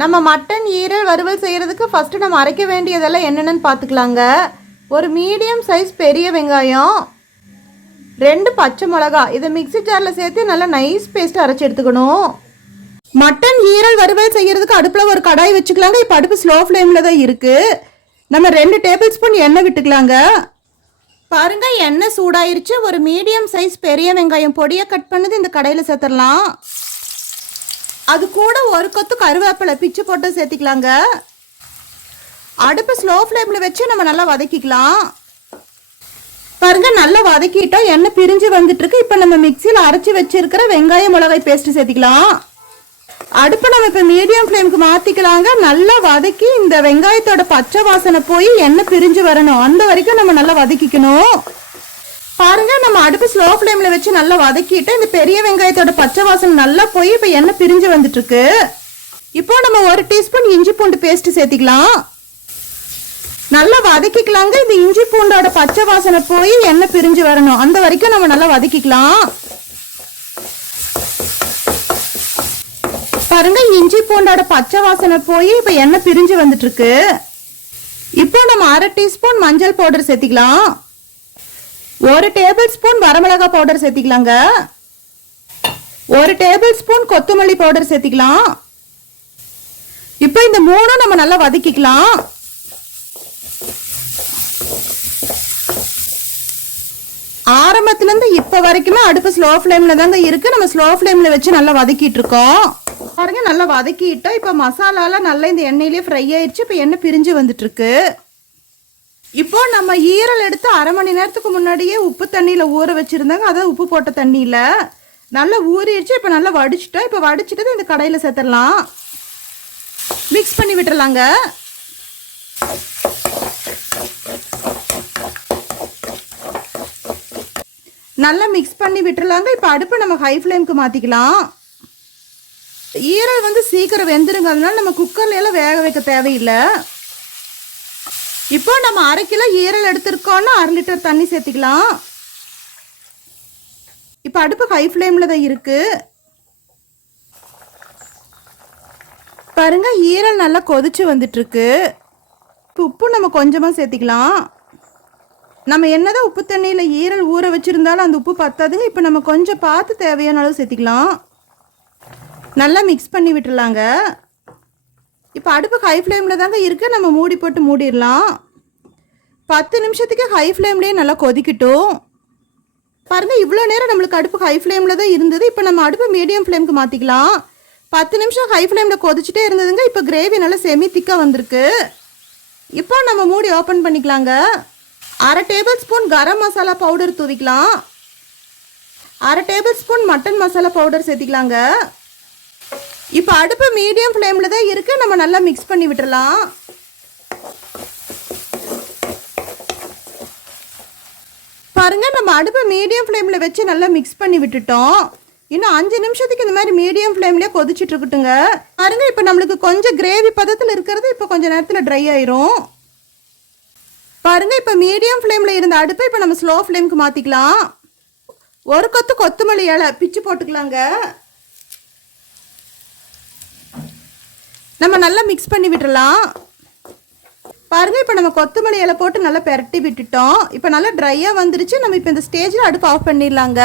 நம்ம மட்டன் ஈரல் வறுவல் செய்கிறதுக்கு ஃபஸ்ட்டு நம்ம அரைக்க வேண்டியதெல்லாம் என்னென்னு பார்த்துக்கலாங்க. ஒரு மீடியம் சைஸ் பெரிய வெங்காயம், 2 பச்சை மிளகா, இதை மிக்ஸி ஜாரில் சேர்த்து நல்லா நைஸ் பேஸ்ட்டு அரைச்சி எடுத்துக்கணும். மட்டன் ஈரல் வறுவல் செய்கிறதுக்கு அடுப்பில் ஒரு கடாய் வச்சுக்கலாங்க. இப்போ அடுப்பு ஸ்லோ ஃப்ளேமில் தான் இருக்குது. நம்ம 2 டேபிள் ஸ்பூன் எண்ணெய் விட்டுக்கலாங்க. பாருங்கள், எண்ணெய் சூடாயிருச்சு. ஒரு மீடியம் சைஸ் பெரிய வெங்காயம் பொடியாக கட் பண்ணது இந்த கடாயில் சேர்த்துடலாம். அது கூட ஒரு கொத்து கருவேப்பிலை பிச்சு போட்டு சேர்த்திக்கலாங்க. அடுப்பு ஸ்லோ ஃப்ளேமில் வச்சு நம்ம நல்லா வதக்கிக்கலாம். பாருங்க, நல்லா வதக்கிட்டோம். எண்ணெய் பிரிஞ்சு வந்துட்டு இருக்கு. இப்போ நம்ம மிக்சியில் அரைச்சி வச்சிருக்கிற வெங்காய மிளகாய் பேஸ்ட் சேர்த்திக்கலாம். அடுப்பு நம்ம இப்போ மீடியம் ஃப்ளேமுக்கு மாற்றிக்கலாங்க. நல்லா வதக்கி இந்த வெங்காயத்தோட பச்சை வாசனை போய் எண்ணெய் பிரிஞ்சு வரணும். அந்த வரைக்கும் நம்ம நல்லா வதக்கிக்கணும். பாருங்க, நம்ம அடுப்பு ஸ்லோ ஃப்ளேமில் வச்சு நல்லா வதக்கிட்டு இந்த பெரிய வெங்காயத்தோட பச்சை வாசனை நல்லா போய் இப்போ எண்ணெய் பிரிஞ்சு வந்துட்டு இருக்கு. இப்போ நம்ம 1 டீஸ்பூன் இஞ்சி பூண்டு பேஸ்ட் சேர்த்திக்கலாம். நல்லா வதக்கிக்கலாங்க. இந்த இஞ்சி பூண்டோட பச்சை வாசனை போய் எண்ணெய் பிரிஞ்சு வரணும். அந்த வரைக்கும் நம்ம நல்லா வதக்கிக்கலாம். பாருங்க, இஞ்சி பூண்டோட பச்சை வாசனை போய் இப்போ எண்ணெய் பிரிஞ்சு வந்துட்டு இருக்கு. இப்போ நம்ம 1/2 டீஸ்பூன் மஞ்சள் பவுடர் சேர்த்திக்கலாம். 1 டேபிள் ஸ்பூன் வரமிளகாய் பவுடர் சேர்த்திக்கலாங்க. 1 டேபிள் ஸ்பூன் கொத்தமல்லி பவுடர் சேர்த்திக்கலாம். இப்போ இந்த 3 நம்ம நல்லா வதக்கிக்கலாம். ஆரம்பத்துலேருந்து இப்போ வரைக்குமே அடுப்பு ஸ்லோ ஃப்ளேமில் தாங்க இருக்குது. நம்ம ஸ்லோ ஃப்ளேமில் வச்சு நல்லா வதக்கிட்டு இருக்கோம். பாருங்க, நல்லா வதக்கிட்டோம். இப்போ மசாலாலாம் நல்லா இந்த எண்ணெயிலே ஃப்ரை ஆயிடுச்சு. இப்போ எண்ணெய் பிரிஞ்சு வந்துட்டு இருக்கு. இப்போ நம்ம ஈரல் எடுத்து 1/2 மணி நேரத்துக்கு முன்னாடியே உப்பு தண்ணியில் ஊற வச்சுருந்தாங்க. அதாவது உப்பு போட்ட தண்ணியில் நல்லா ஊறிடுச்சு. இப்போ நல்லா வடிச்சிட்டோம். இப்போ வடிச்சிட்டு இந்த கடாயில் சேர்த்துடலாம். மிக்ஸ் பண்ணி விட்டுறலாங்க. நல்லா மிக்ஸ் பண்ணி விட்டுறலாங்க. இப்போ அடுப்பை நம்ம ஹை ஃப்ளேமுக்கு மாற்றிக்கலாம். ஈரல் சீக்கிரம் வெந்துருங்க. அதனால நம்ம குக்கர்ல எல்லாம் வேக வைக்க தேவையில்லை. இப்போ நம்ம 1/2 கிலோ ஈரல் எடுத்துருக்கோம்னா 1/2 லிட்டர் தண்ணி சேர்த்திக்கலாம். இப்போ அடுப்பு ஹை ஃப்ளேமில் தான் இருக்கு. பாருங்க, ஈரல் நல்லா கொதிச்சு வந்துட்டு இருக்கு. இப்போ உப்பு நம்ம கொஞ்சமாக சேர்த்திக்கலாம். நம்ம என்னதான் உப்பு தண்ணியில் ஈரல் ஊற வச்சிருந்தாலும் அந்த உப்பு பத்தாதுங்க. இப்போ நம்ம கொஞ்சம் பார்த்து தேவையான அளவு சேர்த்திக்கலாம். நல்லா மிக்ஸ் பண்ணி விட்டுடலாங்க. இப்போ அடுப்பு ஹை ஃப்ளேமில் தாங்க இருக்குது. நம்ம மூடி போட்டு மூடிடலாம். 10 நிமிஷத்துக்கு ஹை ஃப்ளேம்லேயே நல்லா கொதிக்கட்டும். பாருங்கள், இவ்வளோ நேரம் நம்மளுக்கு அடுப்பு ஹை ஃப்ளேமில் தான் இருந்தது. இப்போ நம்ம அடுப்பு மீடியம் ஃப்ளேமுக்கு மாற்றிக்கலாம். 10 நிமிஷம் ஹை ஃப்ளேமில் கொதிச்சுட்டே இருந்ததுங்க. இப்போ கிரேவி நல்லா செமி திக்காக வந்திருக்கு. இப்போ நம்ம மூடி ஓப்பன் பண்ணிக்கலாங்க. 1/2 tablespoon garam masala powder தூவிக்கலாம். 1/2 tablespoon mutton masala powder சேர்த்திக்கலாங்க. இப்போ அடுப்பு மீடியம் ஃப்ளேமில் தான் இருக்குது. நம்ம நல்லா மிக்ஸ் பண்ணி விட்டுறலாம். பாருங்கள், நம்ம அடுப்பை மீடியம் ஃப்ளேமில் வச்சு நல்லா மிக்ஸ் பண்ணி விட்டுட்டோம். இன்னும் 5 நிமிஷத்துக்கு இந்த மாதிரி மீடியம் ஃப்ளேம்லேயே கொதிச்சுட்டு இருக்கட்டுங்க. பாருங்கள், இப்போ நம்மளுக்கு கொஞ்சம் கிரேவி பதத்தில் இருக்கிறது இப்போ கொஞ்சம் நேரத்தில் ட்ரை ஆயிரும். பாருங்கள், இப்போ மீடியம் ஃப்ளேமில் இருந்த அடுப்பை இப்போ நம்ம ஸ்லோ ஃப்ளேமுக்கு மாற்றிக்கலாம். 1 கொத்து கொத்தமல்லி இலை பிச்சு போட்டுக்கலாங்க. நம்ம நல்லா மிக்ஸ் பண்ணி விட்டுறலாம். பாருங்கள், இப்போ நம்ம கொத்தமல்லி இலை போட்டு நல்லா பெரட்டி விட்டுட்டோம். இப்போ நல்லா ட்ரையாக வந்துருச்சு. நம்ம இப்போ இந்த ஸ்டேஜில் அடுப்பு ஆஃப் பண்ணிடலாங்க.